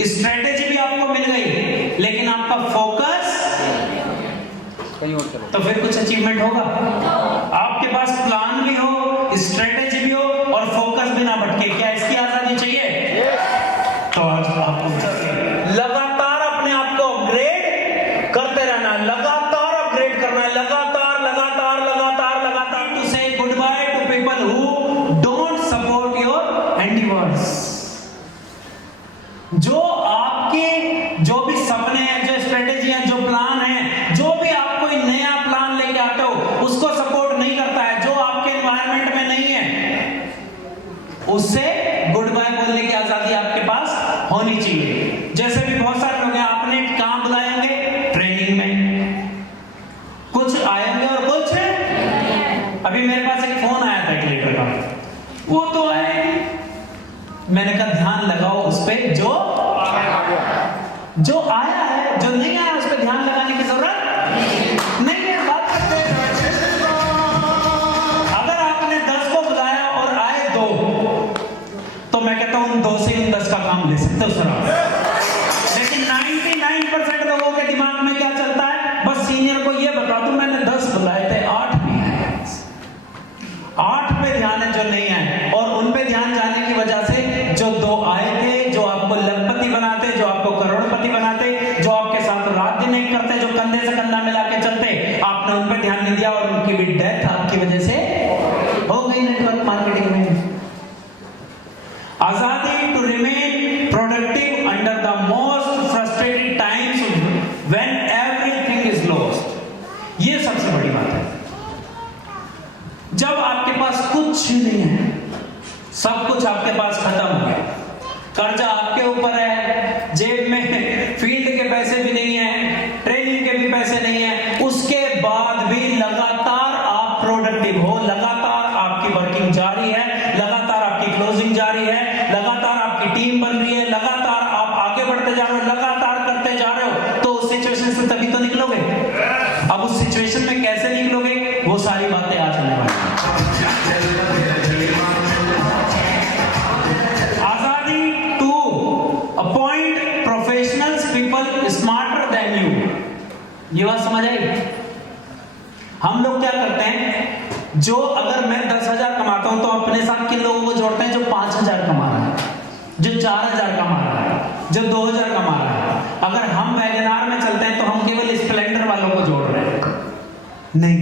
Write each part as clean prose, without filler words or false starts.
Strategy भी आपको मिल गई, लेकिन आपका फोकस कहीं और चलो, तो फिर कुछ अचीवमेंट होगा? आपके पास प्लान भी हो, स्ट्रेटेजी भी हो और फोकस भी ना भटके, क्या इसकी आजादी चाहिए? तो आज आपको लगातार अपने आप को अपग्रेड करते रहना है, लगातार अपग्रेड करना है, लगातार लगातार लगातार लगातार। टू से good by two people who don't support your endeavours. जो आपके जो भी सपने हैं, जो स्ट्रेटेजी है, जो प्लान है, जो भी आप कोई नया प्लान लेके आते हो उसको सपोर्ट नहीं करता है, जो आपके एनवायरनमेंट में नहीं है, उससे गुड बाय बोलने की आजादी आपके पास होनी चाहिए। जैसे भी बहुत सारे लोग हैं, आपने कहां बुलाए होंगे? ट्रेनिंग में। कुछ आएंगे और कुछ अभी मेरे पास एक फोन आया था एक लीडर का, वो तो आए, मैंने कहा ध्यान लगाओ उस पे जो आया है, जो नहीं आया उस पे ध्यान लगाने की जरूरत नहीं है। बात करते हैं, अगर आपने 10 को बुलाया और आए 2, तो मैं कहता हूं उन 2 से उन 10 का काम ले सकते हो सर। लेकिन 99% लोगों के दिमाग में क्या चलता है? बस सीनियर को ये बता दूं मैंने 10 बुलाए थे, 8 नहीं आए। 8 पे ध्यान है जो नहीं आए, और उन पे ध्यान जाने की वजह से जो 2 आए थे, जो आपको लखपति बनाते, जो आपको करोड़पति बनाते, जो आपके साथ रात दिन एक करते, जो कंधे से कंधा मिला के चलते, आपने उन पे ध्यान नहीं दिया और उनकी भी डेथ आपकी वजह से हो गई नेटवर्क मार्केटिंग में। आजादी to remain productive under the most frustrated times when everything is lost, ये सबसे बड़ी बात है। जब आपके पास कुछ नहीं है, सब कुछ आपके पास खत्म हो गया, कर्जा आपके ऊपर है, जेब में फील्ड के पैसे भी नहीं है, ट्रेनिंग के भी पैसे नहीं है, उसके बाद भी लगातार आप प्रोडक्टिव हो, लगातार आपकी वर्किंग जारी है, लगातार आपकी क्लोजिंग जारी है, लगातार आपकी टीम बन रही है, लगातार आप आगे बढ़ते जा रहे हो, लगातार करते जा रहे हो, तो उस सिचुएशन से तभी तो निकलोगे। अब उस सिचुएशन में कैसे निकलोगे, वो सारी बातें आज होने वाली हैं। आजादी to appoint professionals people smarter than you, ये बात समझ आई? हम लोग क्या करते हैं, जो अगर मैं 10,000 कमाता हूं तो अपने साथ किन लोगों को जोड़ते हैं? जो 5,000 कमा रहा है, जो 4,000 कमा रहा है, जो 2,000 कमा रहा है। अगर हम वैगनार में चलते हैं तो हम केवल स्प्लेंडर वालों को जोड़ रहे हैं, नहीं।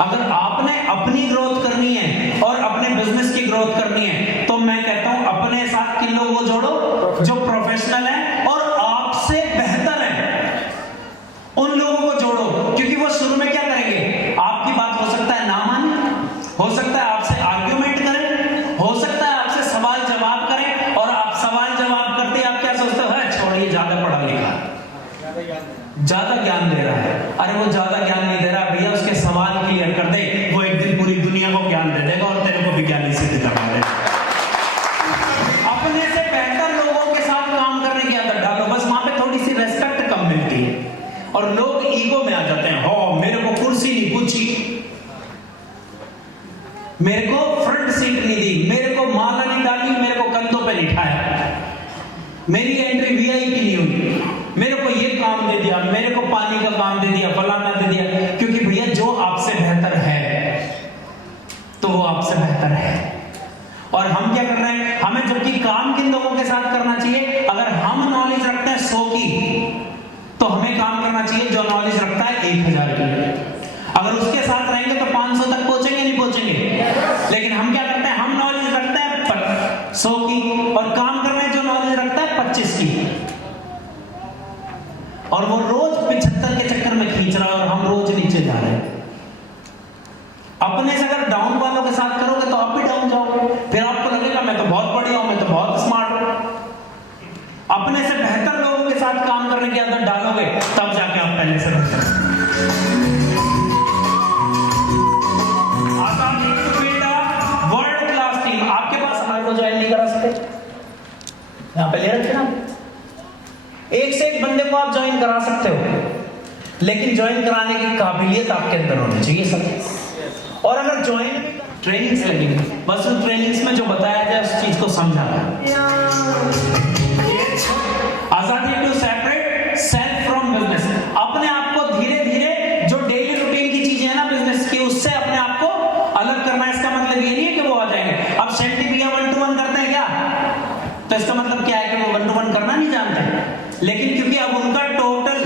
अगर आपने अपनी ग्रोथ करनी है और अपने बिजनेस की ग्रोथ करनी है, तो मैं कहता हूं अपने साथ किन लोगों को जोड़ो? जो प्रोफेशनल है और आपसे बेहतर है, उन लोगों को जोड़ो। क्योंकि वो शुरू में क्या करेंगे? आपकी बात हो सकता है ना माने, हो सकता है आपसे आर्ग्यूमेंट करें, हो सकता है आपसे सवाल जवाब करें, और आप सवाल जवाब करते आप क्या सोचते हो? छोड़िए, ज्यादा पढ़ा लिखा, ज्यादा ज्ञान दे रहा है। अरे वो ज्यादा ज्ञान नहीं दे रहा भैया, उसके सवाल क्लियर कर दे, वो एक दिन पूरी दुनिया को ज्ञान दे देगा और तेरे को विज्ञानी सिद्ध करवा देगा। अपने से बेहतर लोगों के साथ काम करने की आदत डालो, बस वहां पे थोड़ी सी रेस्पेक्ट कम मिलती है और लोग ईगो में आ जाते हैं। हो, मेरे को कुर्सी नहीं पूछी, मेरे को फ्रंट सीट नहीं दी, मेरे को माला नहीं डाली, मेरे को कंधों पे नहीं उठाया, मेरी एंट्री वीआईपी नहीं हुई, मेरे को ये काम दे दिया, मेरे को पानी का काम दे दिया, फलाना दे दिया। क्योंकि भैया जो आपसे बेहतर है तो वो आपसे बेहतर है। और हम क्या कर रहे हैं? हमें जबकि काम किन लोगों के साथ करना चाहिए? अगर हम नॉलेज रखते हैं 100 की, तो हमें काम करना चाहिए जो नॉलेज रखता है 1,000 की। अगर उसके साथ रहेंगे तो 500 तक पहुंचेंगे, नहीं पहुंचेंगे? लेकिन हम क्या करते हैं? हम नॉलेज रखते हैं 100 की और काम कर रहे हैं जो नॉलेज रखता है 25 की, और वो रोज 75 के चक्कर में खींच रहा है और हम रोज नीचे जा रहे हैं। अपने से अगर डाउन वालों के साथ करोगे तो आप भी डाउन जाओगे, फिर आपको लगेगा मैं तो बहुत बढ़िया हूं, मैं तो बहुत स्मार्ट हूं। अपने से बेहतर लोगों के साथ काम करने की आदत डालोगे, तब जाके आप पहले से बेहतर। आजादी to build a world class team. आपके पास हमारे को ज्वाइन नहीं करा सकते, यहां पे ले रखे ना, एक से एक बंदे को आप ज्वाइन करा सकते हो, लेकिन ज्वाइन कराने की काबिलियत आपके अंदर होनी चाहिए सब। और अगर ज्वाइन ट्रेनिंग्स लगेंगे, बस उन ट्रेनिंग्स में जो बताया जाए उस चीज को समझाना। तो इसका मतलब क्या है कि वो 1 to 1 करना नहीं जानते, लेकिन क्योंकि अब उनका टोटल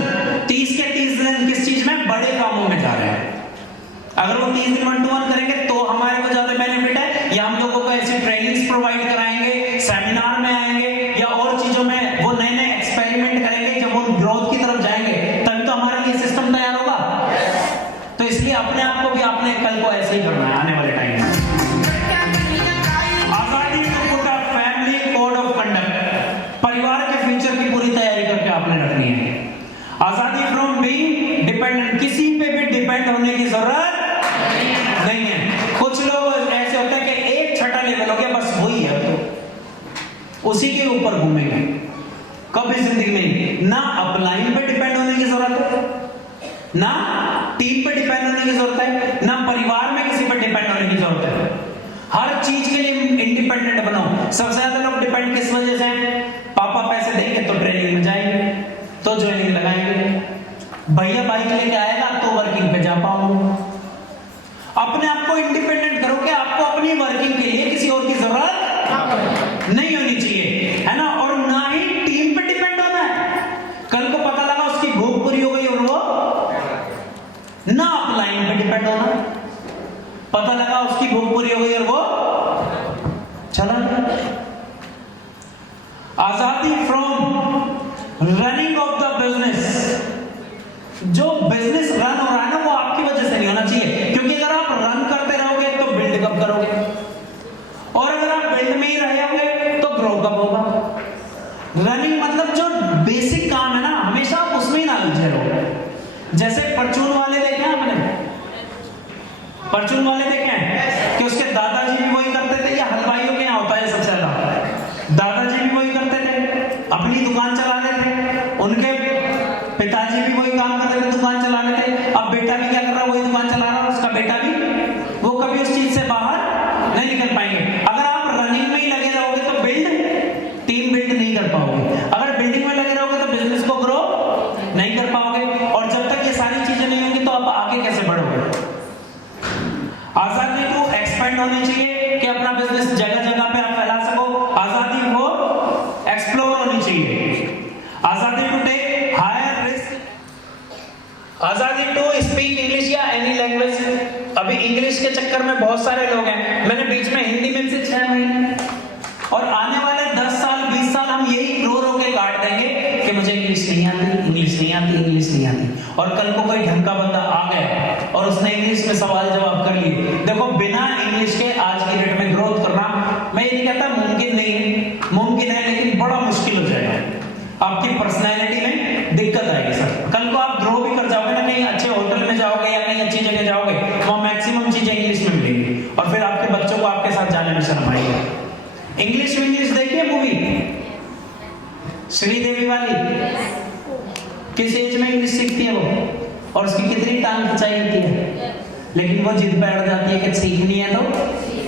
30 के 30 दिन किस चीज में, बड़े कामों में जा रहे हैं। अगर वो 30 दिन 1 to 1 करेंगे तो हमारे को ज्यादा बेनिफिट है, या हम लोगों को ऐसी ट्रेनिंग्स प्रोवाइड कराएंगे, सेमिनार में आएंगे या और चीजों में वो नए नए एक्सपेरिमेंट करेंगे, जब वो ग्रोथ की तरफ जाएंगे तभी तो हमारे लिए सिस्टम तैयार होगा। तो इसलिए अपने आप को भी आपने कल को ऐसे ही करना है आने वाले टाइम में। आजादी to put a family code of conduct, परिवार के फ्यूचर की पूरी तैयारी करके आपने रखनी है। आजादी फ्रॉम बीइंग डिपेंडेंट, किसी पे भी डिपेंड होने की जरूरत नहीं है। कुछ लोग ऐसे होते हैं कि एक छठा लेवल हो गया बस वही है, तो उसी के ऊपर घूमेंगे, कभी जिंदगी में ना अपलाइन पे डिपेंड होने की जरूरत है, ना टीम पे डिपेंड होने की जरूरत है, ना परिवार में किसी पर डिपेंड होने की जरूरत है। हर चीज के लिए इंडिपेंडेंट बनो। सबसे ज्यादा लोग डिपेंड किस वजह से हैं? पापा पैसे देंगे तो ट्रेनिंग में जाएंगे, तो ज्वाइनिंग लगाएंगे, भैया बाइक लेके आएगा तो वर्किंग पे जा पाऊंगा। अपने आप को इंडिपेंडेंट करो कि आपको अपनी वर्किंग के लिए किसी और की जरूरत नहीं होनी चाहिए, है ना, और ना ही टीम पे डिपेंड होना है। कल को पता लगा उसकी भूख पूरी हो गई और वो ना अपलाइन पे डिपेंड होना, पता लगा उसकी भूख पूरी हो गई और वो चला गया। आजादी from running of the business, जो बिजनेस रन हो रहा है ना वो आपकी वजह से नहीं होना चाहिए, क्योंकि अगर आप रन करते रहोगे तो बिल्ड कब करोगे, और अगर आप बिल्ड में ही रहोगे तो ग्रो कब होगा। रनिंग मतलब जो बेसिक काम है ना हमेशा आप उसमें ही ना उलझे रहो। जैसे परचून वाले देखे आपने, परचून वाले देखे हैं कि उसके दादाजी भी वही करते थे, या हलवाइयों के यहाँ होता है सबसे ज्यादा, दादाजी भी वही करते थे, अपनी दुकान चलाते थे, उनके पिताजी भी वही काम करते थे, दुकान चलाते थे। अब बेटा भी क्या कर रहा है, वही दुकान चला रहा है, उसका बेटा भी, वो कभी उस चीज से बाहर नहीं निकल पाएंगे। अगर आप रनिंग में ही लगे रहोगे तो टीम बिल्ड नहीं कर पाओगे, अगर बिल्डिंग में लगे रहोगे तो बिजनेस को ग्रो नहीं कर पाओगे, और जब तक ये सारी चीजें नहीं होंगी तो आप आगे कैसे बढ़ोगे। आजादी टू एक्सपेंड होनी चाहिए कि अपना बिजनेस जगह जगह पे आप फैला सको। आजादी को एक्सप्लोर होनी चाहिए। आजादी टू टेक हायर रिस्क, आजादी टू स्पीक इंग्लिश या एनी लैंग्वेज। अभी इंग्लिश के चक्कर में बहुत सारे लोग हैं, मैंने बीच में हिंदी में से 6 महीने, और आने वाले 10 साल 20 साल हम यही रो के काट देंगे कि मुझे इंग्लिश नहीं आती, इंग्लिश नहीं आती, इंग्लिश नहीं आती। और कल को कोई ढंग का बंदा आ गया और उसने इंग्लिश में सवाल जवाब कर लिए। देखो बिना इंग्लिश के आज की डेट में ग्रोथ करना, मैं ये नहीं कहता मुमकिन नहीं है, मुमकिन है लेकिन बड़ा मुश्किल हो जाएगा, आपकी पर्सनैलिटी में दिक्कत आएगी सर। कल को आप ग्रो भी कर जाओगे ना, कहीं अच्छे होटल में जाओगे या कहीं अच्छी जगह जाओगे, वहां मैक्सिमम चीजें इंग्लिश में मिलेंगी, और फिर आपके बच्चों को आपके साथ जाने में शर्म आएगी। इंग्लिश में इंग्लिश देखिए मूवी श्रीदेवी वाली, किस एज में इंग्लिश सीखती है वो, और उसकी कितनी टांग खिंचाई होती है, लेकिन वो जिद पे अड़ जाती है कि सीखनी है तो,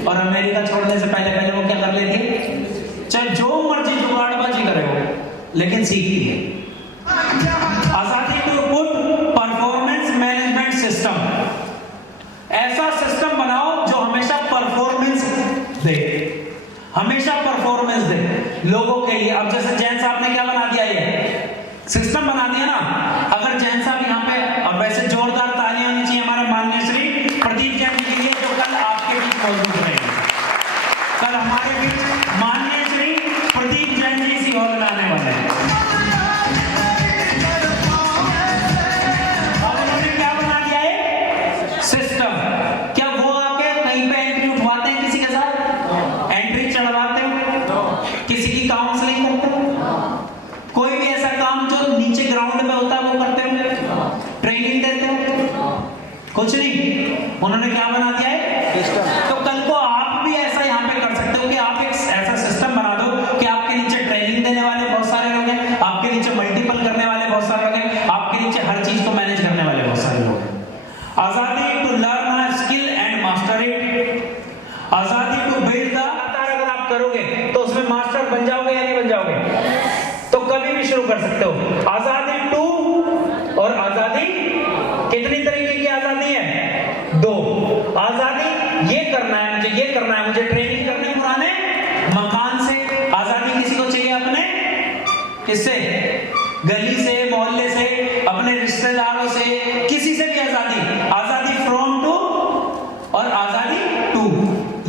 और अमेरिका छोड़ने से पहले पहले वो क्या कर लेती है, चाहे जो मर्जी जुगाड़बाजी करे वो, लेकिन सीखती है। आजादी to put performance management system, ऐसा सिस्टम बनाओ जो हमेशा परफॉर्मेंस दे, हमेशा परफॉर्मेंस दे लोगों के लिए। अब जैसे जैन साहब ने क्या बना दिया, ये सिस्टम बना दिया ना, अगर जैन साहब यहाँ पे, और वैसे जोरदार तालियां होनी चाहिए हमारे माननीय श्री प्रदीप जैन जी के लिए, जो कल आपके बीच मौजूद रहेंगे। कल हमारे बीच माननीय श्री प्रदीप जैन जी सी और लाने वाले हैं। अब उन्होंने क्या बना दिया है, सिस्टम। क्या वो आके कहीं पे एंट्री उठवाते हैं किसी के साथ, एंट्री चढ़वाते हैं, किसी की काउंसलिंग करते हैं, कोई भी ऐसा काम जो नीचे ग्राउंड में होता है वो करते हो, ट्रेनिंग देते हो, कुछ नहीं। उन्होंने क्या बना दिया है, सिस्टम। तो कल को आप भी ऐसा यहाँ पे कर सकते हो कि आप एक ऐसा सिस्टम बना दो कि आपके नीचे ट्रेनिंग देने वाले बहुत सारे लोग हैं, आपके नीचे मल्टीपल करने वाले बहुत सारे लोग हैं, आपके नीचे हर चीज को मैनेज करने वाले बहुत सारे लोग हैं। आजादी to learn a skill and master it, आजादी टू बिल्ड द, अगर आप करोगे तो उसमें मास्टर बन जाओगे या नहीं बन जाओगे, तो कभी भी शुरू कर सकते हो। आजादी टू, और आजादी कितनी तरीके की आजादी है, 2। आजादी ये करना है मुझे, ये करना है मुझे, ट्रेनिंग करनी पुराने मकान से, आजादी किसी को चाहिए किससे? गली से, मोहल्ले से, अपने रिश्तेदारों से, किसी से भी आजादी। आजादी फ्रॉम टू और आजादी टू,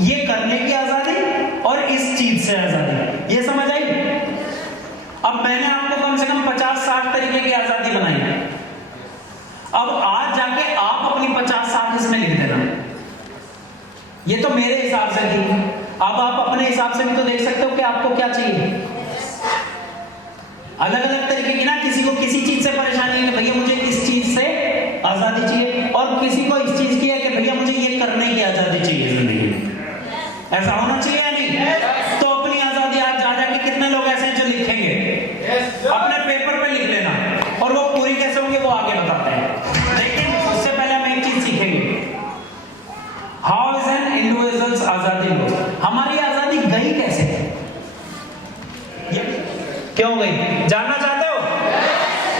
ये करने की आजादी और इस चीज से आजादी। ये समझ आई? अब मैंने आपको कम से कम 50-60 तरीके की आजादी बनाई। अब आज जाके आप अपनी 50-60 इसमें लिख देना। ये तो मेरे हिसाब से थी, अब आप अपने हिसाब से भी तो देख सकते हो कि आपको क्या चाहिए। अलग अलग तरीके की ना, किसी को किसी चीज से परेशानी है कि भैया मुझे इस चीज से आजादी चाहिए, और किसी को इस चीज की है कि भैया मुझे ये करने की आजादी चाहिए जिंदगी में। ऐसा होना चाहिए या नहीं? तो अपनी आजादी आज जा जाके कितने लोग ऐसे हैं जो लिखेंगे? अपने पेपर पे लिख लेना, और वो पूरी कैसे होंगी वो आगे बताते हैं। लेकिन उससे पहले हम एक चीज सीखेंगे, हाउ इज एन इंडिविजुअल्स आजादी लॉस्ट। हमारी आजादी गई कैसे? क्यों गई? जानना चाहते हो?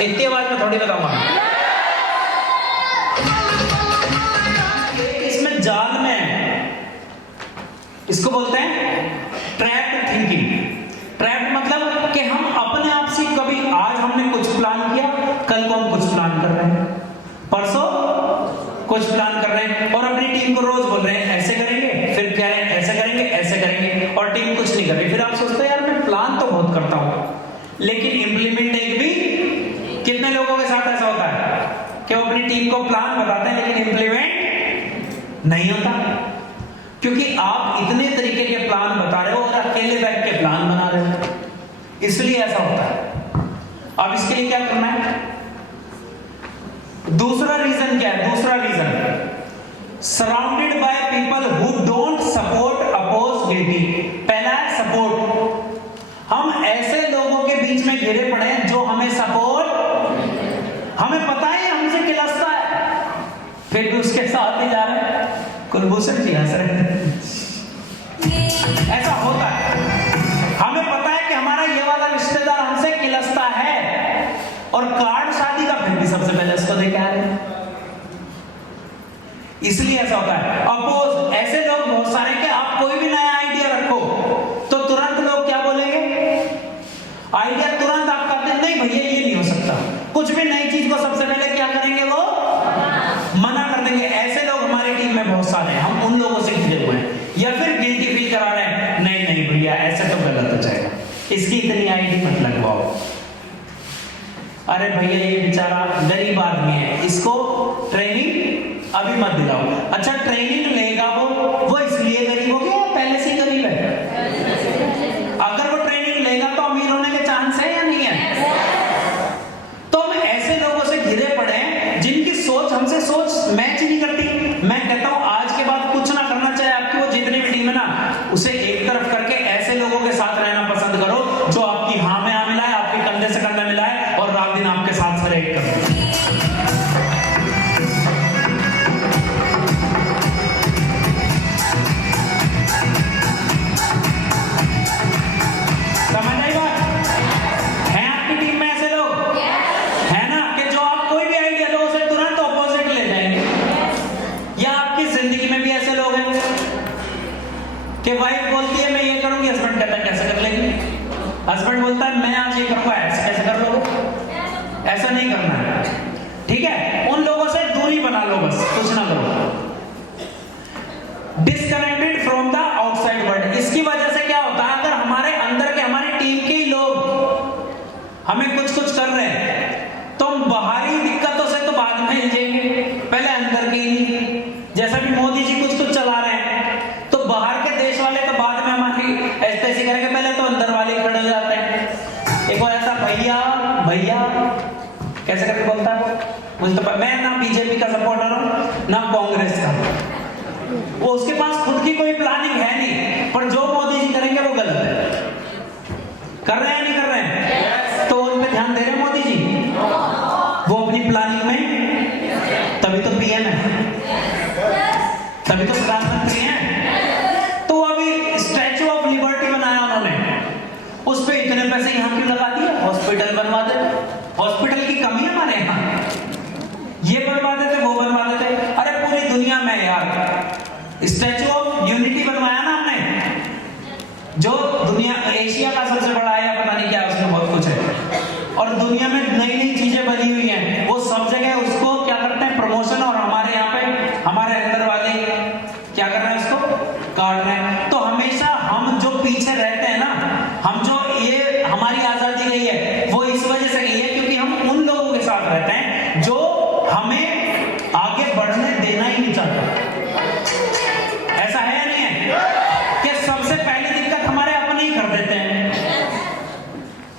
इतनी आवाज में थोड़ी बताऊंगा। इसमें जाल में है, इसको बोलते हैं ट्रैप्ड थिंकिंग। ट्रैप्ड मतलब कि हम अपने आप से कभी, आज हमने कुछ प्लान किया, कल को हम कुछ प्लान कर रहे हैं, परसों कुछ प्लान कर रहे हैं, और अपनी टीम को रोज बोल रहे हैं ऐसे करेंगे, फिर कह रहे हैं ऐसे करेंगे, ऐसे करेंगे, और टीम कुछ नहीं कर रही। फिर आप सोचते हैं यार मैं प्लान तो बहुत करता हूं, लेकिन इंप्लीमेंट एक भी। कितने लोगों के साथ ऐसा होता है कि वो अपनी टीम को प्लान बताते हैं लेकिन इंप्लीमेंट नहीं होता, क्योंकि आप इतने तरीके के प्लान बता रहे हो और अकेले बैठ के प्लान बना रहे हो, इसलिए ऐसा होता है। अब इसके लिए क्या करना है? दूसरा रीजन क्या है? दूसरा reason, surrounded by people who don't support oppose guilty. पहला है सपोर्ट, हम ऐसे लोगों के बीच में घिरे पड़े हैं जो हमें सपोर्ट, हमें पता है हमसे खिलस्ता है, फिर भी उसके साथ ही जा रहे हैं। कुलभूषण जी हंस रहे हैं। ऐसा होता है, हमें पता है कि हमारा ये वाला रिश्तेदार हमसे खिलस्ता है, और कार्ड शादी का फिर भी सबसे पहले उसको देके आ रहे हैं। इसलिए ऐसा होता है। अपोज, ऐसे लोग बहुत सारे कि आप कोई भी नया आइडिया रखो तो तुरंत लोग क्या बोलेंगे? आइडिया तुरंत आप कहते हैं नहीं भैया ये नहीं हो सकता। कुछ भी नई चीज को सबसे पहले क्या करेंगे? वो मना कर देंगे। ऐसे लोग हमारी टीम में बहुत सारे हैं, हम उन लोगों से घिरे हुए हैं, या फिर गिल्टी फील करा रहे हैं, नहीं नहीं भैया ऐसे तो गलत हो जाएगा, इसकी इतनी आईडी मत लगवाओ। अरे भैया ये बेचारा गरीब आदमी है, इसको ट्रेनिंग अभी मत दिलाओ। अच्छा ट्रेनिंग लेगा वो इसलिए गरीब हो गया, पहले से ही गरीब है? अगर वो ट्रेनिंग लेगा तो अमीर होने के चांस है या नहीं है? तो हम ऐसे लोगों से घिरे पड़े हैं जिनकी सोच हमसे सोच मैच ही नहीं करती। मैं कहता हूं आज के बाद कुछ ना करना चाहे आपकी वो जितनी भी टीम है ना, उसे एक तरफ करके ऐसे लोगों के साथ रहना पसंद करो जो आपकी हाँ में हाँ मिलाए, आपके कंधे से कंधा मिलाए, और रात दिन आपके साथ सर एक करो। समझ आई बात? है आपकी टीम में ऐसे लोग? है ना, कि जो आप कोई भी आइडिया लो उसे तुरंत ऑपोजिट ले जाएंगे। या आपकी जिंदगी में भी ऐसे लोग हैं कि वाइफ बोलती है मैं ये करूंगी, हस्बैंड कहता है कैसे कर लेंगे? हस्बैंड बोलता है मैं आज ये करूंगा, ऐसे कैसे कर लोगे? ऐसा नहीं करना है, ठीक है? उन लोगों से दूरी बना लो, बस कुछ ना करो। Disconnected from the outside world. इसकी वजह से क्या होता है, अगर हमारे अंदर के, हमारी टीम के ही लोग हमें कुछ कुछ कर रहे हैं तो हम बाहरी दिक्कतों से तो बाद में हिलजेंगे, पहले अंदर के ही। जैसा भी मोदी जी कुछ कुछ चला रहे हैं तो बाहर के देश वाले तो बाद में हमारी ऐसे करेंगे, पहले तो अंदर वाले खड़े हो जाते हैं। एक और ऐसा भैया भैया कैसे करके बोलता है मुझे तो, मैं ना बीजेपी का सपोर्टर हूं ना कांग्रेस का। वो उसके पास खुद की कोई प्लानिंग है नहीं, पर जो मोदी जी करेंगे वो गलत है। कर रहे हैं नहीं कर रहे हैं? तो उन पे ध्यान दे रहे हैं मोदी जी? वो अपनी प्लानिंग में, तभी तो पीएम है, तभी तो प्रधानमंत्री हैं। तो अभी स्टैचू ऑफ लिबर्टी बनाया उन्होंने, उस पे इतने पैसे यहाँ क्यों लगा दिए? हॉस्पिटल बनवा देते। हॉस्पिटल की कमी है हमारे यहाँ, ये बनवा देते वो बनवा देते। अरे पूरी दुनिया में यार स्टैचू ऑफ यूनिटी बनवाया ना हमने, जो दुनिया एशिया का सबसे बड़ा है, पता नहीं क्या उसमें बहुत कुछ है। और दुनिया में नई नई चीजें बनी हुई हैं, वो सब जगह उसको क्या करते हैं, प्रमोशन, और हमारे यहाँ पे हमारे अंदर वाले क्या कर रहे हैं, उसको काट रहे हैं। तो हमेशा हम जो पीछे रहते हैं ना, हम जो ये हमारी आजादी गई है वो इस वजह से गई है क्योंकि हम उन लोगों के साथ रहते हैं जो हमें आगे बढ़ने देना ही नहीं चाहते। ऐसा है या नहीं है कि सबसे पहली दिक्कत हमारे अपने ही कर देते हैं,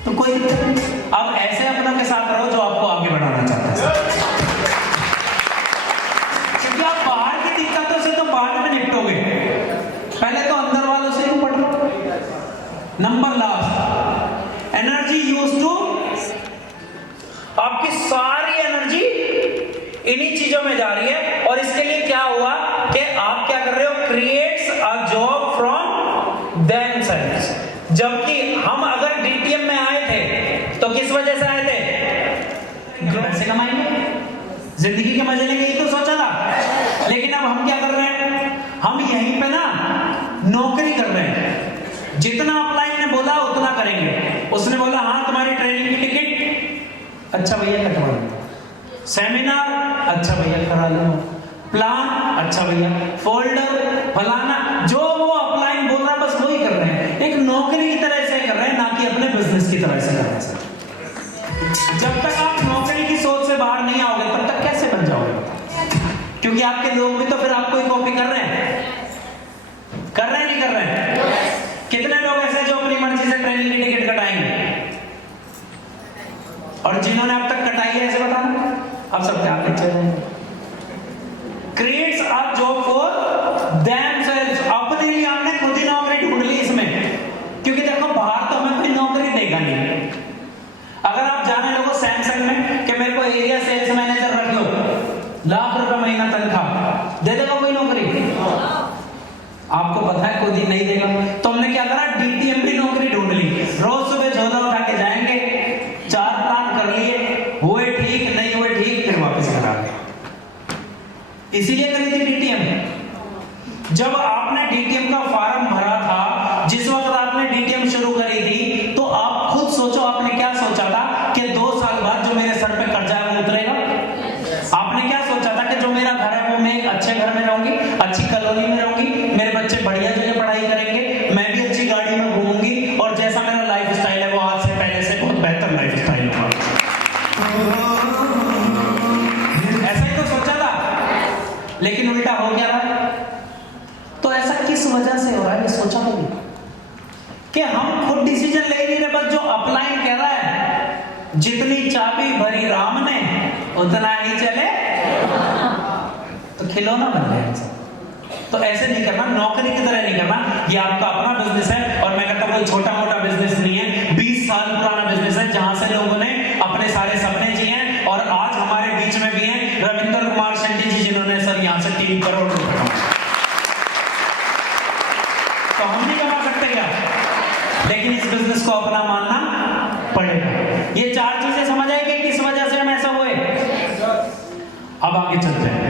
तो कोई दिक्कत नहीं। अब ऐसे अपनों के साथ रहो जो आपको आगे बढ़ाना चाहते हैं, क्योंकि आप बाहर की दिक्कतों से तो बाद में निपटोगे, पहले तो अंदर वालों से ही पढ़ो। Number last, energy use to, आपकी सारी एनर्जी इन्हीं चीजों में जा रही है, और इसके लिए क्या हुआ कि आप क्या कर रहे हो, creates a job from themselves. जबकि हम अगर डीटीएम में आए थे तो किस वजह से आए थे, पैसे कमाएंगे, जिंदगी के मजे लेंगे, ये तो सोचा था। लेकिन अब हम क्या कर रहे हैं, हम यहीं पे ना नौकरी कर रहे हैं। जितना अपलाइन ने बोला उतना करेंगे। उसने बोला हाँ तुम्हारी ट्रेनिंग की टिकट, अच्छा भैया कटवा लो। सेमिनार, अच्छा भैया करा लो। प्लान, अच्छा भैया। फोल्डर, फलाना, जो वो अपलाइन बोल रहा बस वही कर रहे हैं। एक नौकरी की तरह से कर रहे हैं, ना कि अपने बिजनेस की तरह से कर रहे हैं। जब तक आप नौकरी की सोच से बाहर नहीं आओगे तब तक कैसे बन जाओगे, क्योंकि आपके लोग भी तो फिर आपको ही कॉपी कर रहे हैं, कर रहे हैं नहीं कर रहे हैं। कितने लोग ऐसे जो अपनी मर्जी से ट्रेनिंग की टिकट कटाएंगे, और जिन्होंने अब तक कटाई है ऐसे बताना, अब सब क्या चल रहे हैं। Creates a job for themselves, अपने लिए हमने खुद ही नौकरी ढूंढ ली इसमें, क्योंकि देखो बाहर तो हमें कोई नौकरी देगा नहीं। अगर आप जाने लोगों सैमसंग में कि मेरे को एरिया सेल्स मैनेजर रख लो, लाख रुपए महीना तनख्वाह, दे देगा कोई नौकरी? आपको पता है खुद ही नहीं देगा। तो हमने क्या करा, डीटीएम की नौकरी ढूंढ ली। रोज सुबह झोला उठा के जाएंगे, 4 प्लान कर लिए, हुए ठीक नहीं हुए ठीक, फिर वापस घर आ गए। इसीलिए करी थी डीटीएम। जब आपने डीटीएम का फॉर्म भरा था, जिस वक्त आपने डीटीएम शुरू करी थी, तो आप खुद सोचो आपने क्या सोचा था कि 2 साल बाद जो मेरे सर पे कर्जा है वो उतरेगा। आपने क्या सोचा था कि जो मेरा घर है वो मैं एक अच्छे घर में रहूंगी, अच्छी कॉलोनी में रहूंगी, मेरे बच्चे बढ़िया जगह पढ़ाई करेंगे, मैं भी अच्छी गाड़ी में घूमूंगी, और जैसा मेरा लाइफ स्टाइल है वो आज से पहले से बहुत बेहतर लाइफ स्टाइल होगा। ऐसा ही तो सोचा था, लेकिन उल्टा हो गया रहा। तो ऐसा किस वजह से हो रहा है, ये सोचा कभी कि हम खुद डिसीजन ले नहीं रहे, बस जो अपलाइन कह रहा है, जितनी चाबी भरी राम ने उतना ही चले, तो खिलौना बन गया इंसान। तो ऐसे नहीं करना, नौकरी की तरह नहीं करना। ये आपका अपना बिजनेस है, और मैं कहता हूं कोई छोटा मोटा बिजनेस नहीं है, 20 साल पुराना बिजनेस है, जहां से लोगों ने अपने सारे सपने जिए हैं, और आज हमारे बीच में भी हैं रविंद्र कुमार शेट्टी जी, जिन्होंने सर यहां से 3 करोड़ रुपए कमाए। तो हम नहीं कमा सकते क्या? लेकिन इस बिजनेस को अपना मानना पड़ेगा। ये 4 चीजें समझ आएगी किस वजह से हम ऐसा हुए। अब आगे चलते हैं।